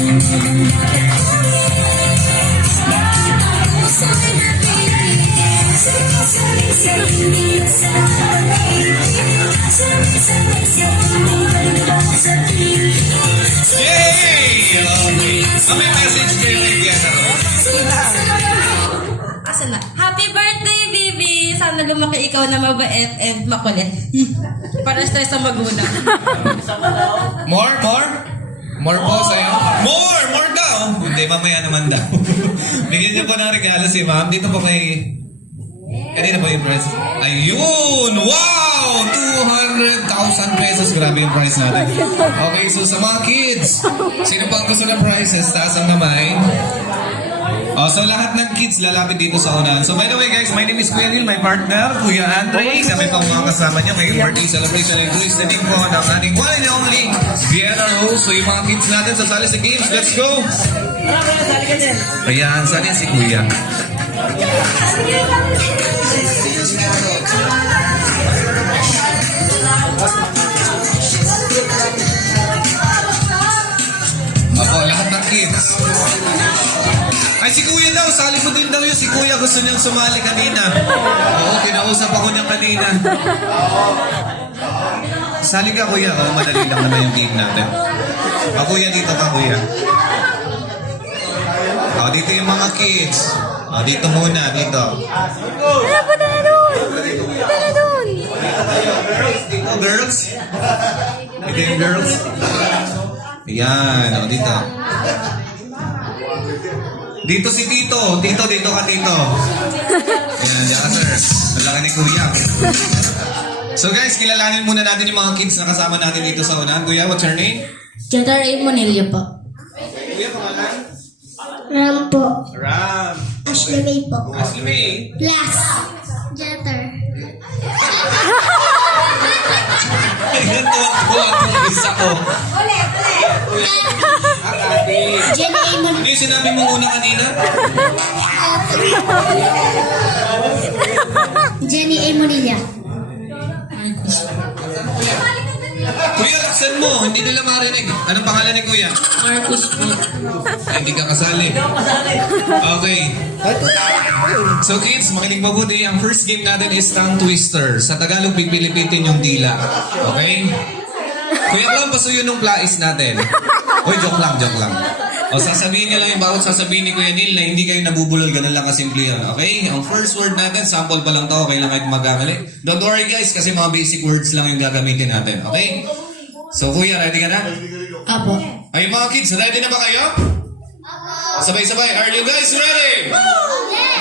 May message kayo kay Bianca. Asan na? Happy birthday, baby! Sana lumaki ikaw na mabait and makulit. Para tayo sa magulang. More? More po sa'yo? More daw! Hindi, mamaya naman daw. Bigyan niyo po ng regalo si ma'am. Dito po may... Kanina po yung price. Ayun! Wow! 200,000 pesos. Grabe yung price natin. Okay, so sa mga kids, sino pang gusto ng prizes? Taas ang kamay. So lahat ng kids lalapit dito sa unahan. So by the way guys, my name is Kuya Neil, my partner, Kuya Andre. Kami pang mga kasama niya. May birthday celebration and Luis na din po ng ating one and only Vienna Rose. So yung mga kids natin sasali sa games. Let's go! Ayan, saan yan si Kuya? Opo, lahat ng kids. Ay, si Kuya daw, sali mo din daw yun. Si Kuya gusto niyang sumali kanina. Oo, kinausap ako niya kanina. Sali ka, Kuya. Oo, madali lang naman yung game natin. O, Kuya, dito ka, Kuya. O, dito yung mga kids. O, dito muna, dito. Ano po na doon? Punta na doon. Dito, girls. Dito yung girls. Ayan, o, dito. Dito si Tito. Tito, dito ka, Tito. Ayan, diyan ka, sir. Malaki ni Kuya. So guys, kilalanin muna natin yung mga kids na kasama natin dito sa unahan. Kuya, what's your name? Jeter A. Monillo po. Kuya, pangalan? Ram po. Ram. Ashley May po. Ashley May. Plus. Jeter. Ayan, tuwa ang isa ko. Jenny A. Ano yung sinabi mo una kanina? Jenny A. Monilla. Kuya, laksan mo. Hindi nila marinig. Anong pangalan ni Kuya? Marcus po. Ay, hindi ka kasali. Okay. So kids, makinig mabuti. Ang first game natin is tongue twister. Sa Tagalog, pipilipitin yung dila. Okay? Kuya Clown, pasuyo nung plais natin. Uy, joke lang. O, sasabihin niya lang yung bawat sasabihin ni Kuya Neil na hindi kayo nabubulol, ganun lang kasimplihan. Okay? Ang first word natin, sample pa lang to, okay lang kahit magamali. Don't worry guys, kasi mga basic words lang yung gagamitin natin. Okay? So, Kuya, ready ka na? Apo. Ay, mga kids, ready na ba kayo? Sabay-sabay, are you guys ready?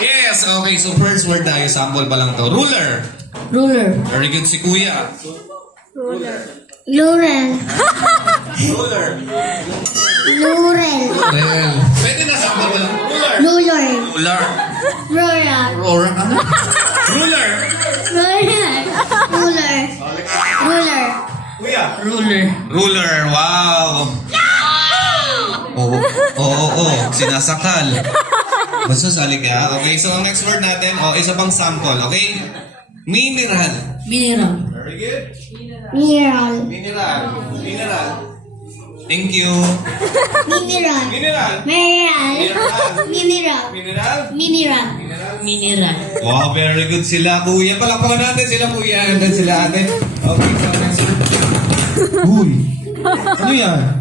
Yes! Okay, so first word tayo, sample pa lang to. Ruler. Ruler. Very good si Kuya. Laurel. Ruler. Laurel. Well, pwede na sample pa lang. Ruler. Ruler. Ruler. Ruler. Ruler. Ano? Ruler. Ruler. Ruler. Ruler. Kuya. Ruler. Wow. Oo. Sinasakal. Basta sali ka. Okay, so ang next word natin, isa pang sample, okay? Mineral. Mineral. Very good. Mineral. Mineral. Thank you. Mineral. Mineral. Mineral. Mineral. Mineral. Mineral. Mineral. Wow, very good sila, Kuya. Palakpakan natin sila, Kuya. And then sila ate. Okay, so next word. Uy. Ano yan?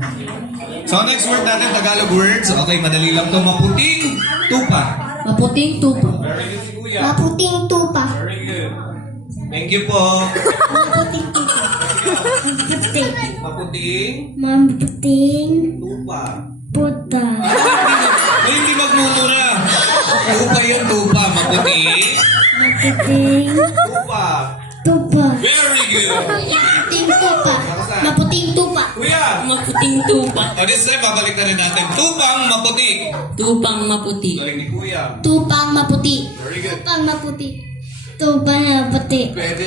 So next word natin, Tagalog words. Okay, madali lang to. Maputing tupa. Maputing tupa. Very good si Kuya. Maputing tupa. Very good. Thank you po. Maputing tupa. Maputing. Maputing Maputing tupa. puta. Hindi magmumura. Tupa yan, tupa. Maputing Maputing tupa. tupa. Very good. Maputing tupa. Maputing tupa. Kuya. Maputing tupa. This time, babalik na rin natin. Tupang maputi. Tupang maputi. Galing ni Kuya. Tupang maputi. Very good. Tupang maputi. Tupang maputi. Pwede.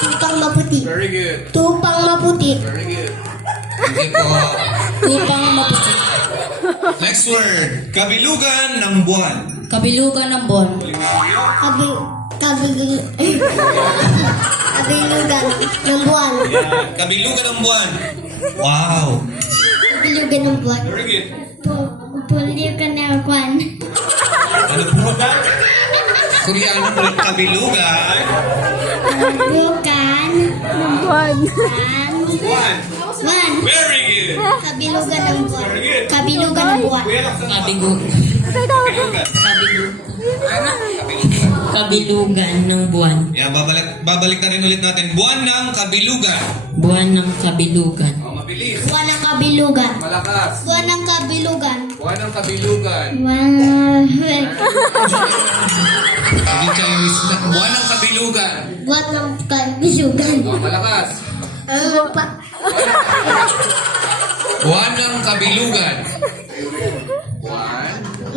Tupang maputi. Very good. Tupang maputi. Very good. Hindi po. Tupang maputi. Next word. Kabilugan ng buwan. Kabilugan ng bon. Kabilugan ng buwan. Kabilugan ng buwan. Wow. Kabilugan ng buwan. Very good. Pulyo ka na kwan. Ano po ba? Koreano po yung kabilugan. Kabilugan. Buwan. One. Buwan. Very good. Kabilugan ng buwan. Kabilugan ng buwan. Kabigo. Kabilugan. Kabilugan ng buwan. Yan, babalik na rin ulit natin. Buwan ng kabilugan. Buwan ng kabilugan. Oh, mabilis. Buwan ng kabilugan. Malakas. Buwan ng kabilugan. Buwan ng kabilugan. Hindi kayo isla. Buwan ng kabilugan. Buwan ng kabilugan. Oh, malakas. Buwan ng kabilugan.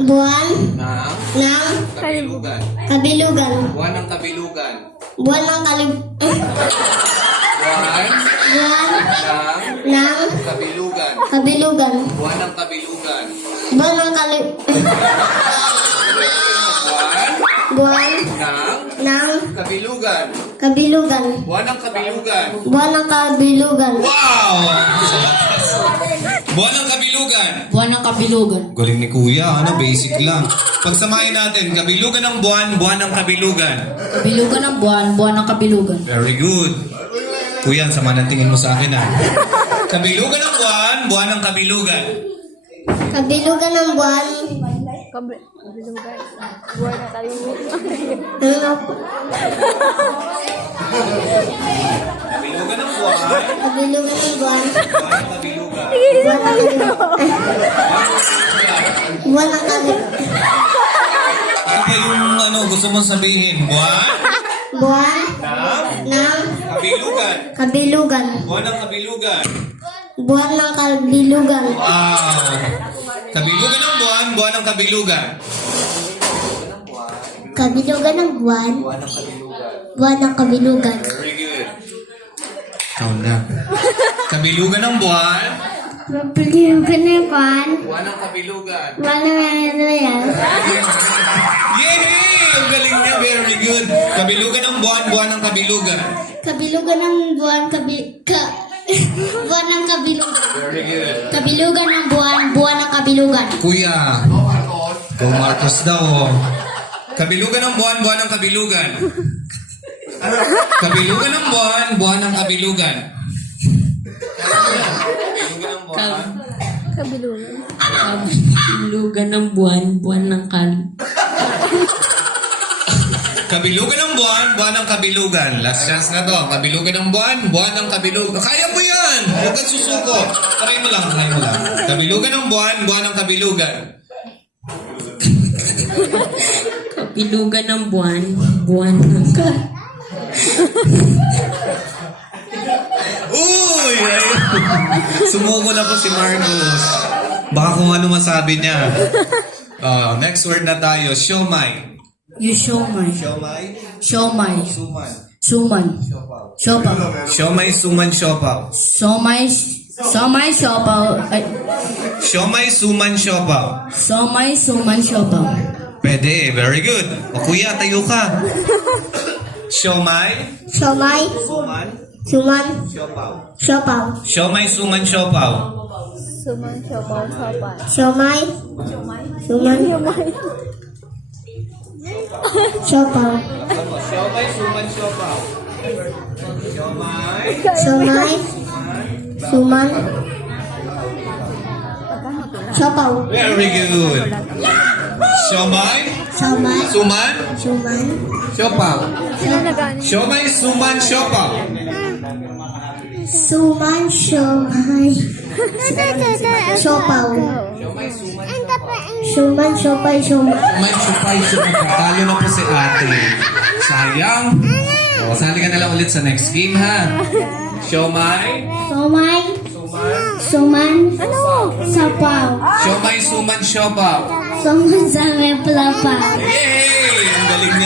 Buwan Ng ng kabilugan. kabilugan. Buwan ng kabilugan. Buwan ng Buwan buwan ng ng kabilugan. kabilugan. Buwan ng kabilugan. Buwan ng buwan Ng ng kabilugan. kabilugan. Buwan ng kabilugan. Buwan ng kabilugan. Wow! Buwan ng kabilugan. Buwan ng kabilugan. Galing ni Kuya, ano? Basic lang. Pagsamahin natin, kabilugan ng buwan, buwan ng kabilugan. Kabilugan ng buwan, buwan ng kabilugan. Very good. Kuya, sama ng tingin mo sa akin, ha? Kabilugan ng buwan, buwan ng kabilugan. Kabilugan ng buwan. Kabilugan. Buwan na kalimutan. Kabilugan ng buwan, Kabilugan ng buwan. buwan ng kabilugan. Buwan ng kabilugan. Ano ba yung gusto mong sabihin? Buwan Buwan ng ng kabilugan. kabilugan. Buwan ng kabilugan. Buwan ng kabilugan. Wow! Kabilugan ng buwan, buwan ng kabilugan. Kabilugan ng buwan. Buwan ng kabilugan. Very good. Count na. Kabilugan ng buwan, Kabilugan ng buwan. buwan ng kabilugan. Buwan ng kabilugan. Yay! Ang galing niya. Very good. Kabilugan ng buwan, buwan ng kabilugan. Kabilugan ng buwan. Buwan ng kabilugan. Very good. Kabilugan ng buwan. Buwan ng kabilugan. Kuya. Go Marcos daw. Kabilugan ng buwan, buwan ng kabilugan. Kabilugan ng buwan, buwan ng kabilugan. Kabilugan ng buwan. Kabilugan. Kabilugan ng buwan, buwan ng Kabilugan ng buwan, buwan ng kabilugan. Last chance na to. Kabilugan ng buwan, buwan ng kabilugan. Kaya mo yan! Huwag kang susuko. Try mo lang, try mo lang. Kabilugan ng buwan, buwan ng kabilugan. Kabilugan ng buwan, buwan ng Uy! Ay, sumuko na po si Marcos. Baka kung ano masabi niya. Next word na tayo, siomay. You siomay. Siomay, Siomay. suman. Suman. Siopaw. Siomay, suman, siopaw. Somay. Somay siopaw. Ay. Siomay, suman, siopaw. Somay suman siopaw. Pwede, very good. O kuya, tayo ka. Siomay, Siomay. suman, Suman. siopaw. Siopaw. Siomay, suman, siopaw. Suman, siopaw, sopan. Siomay. Suman. Siopaw. Siomay, suman, siopaw. Siomay, Siomay. Suman. Siopaw. very good. Siomay, Siomay. suman, Suman. siopaw. Sila nagani. Siomay, suman, siopaw. Suman. Siomay. Siopaw. Suman. Siopay. Suman. May supay, talo na po si ate. Sayang. O, sali ka na lang ulit sa next game, ha? Siomay, Siomay. Suman. Siopaw. siomay, suman, siopaw. Suman sa may plapa. Yay! Ang galing niya.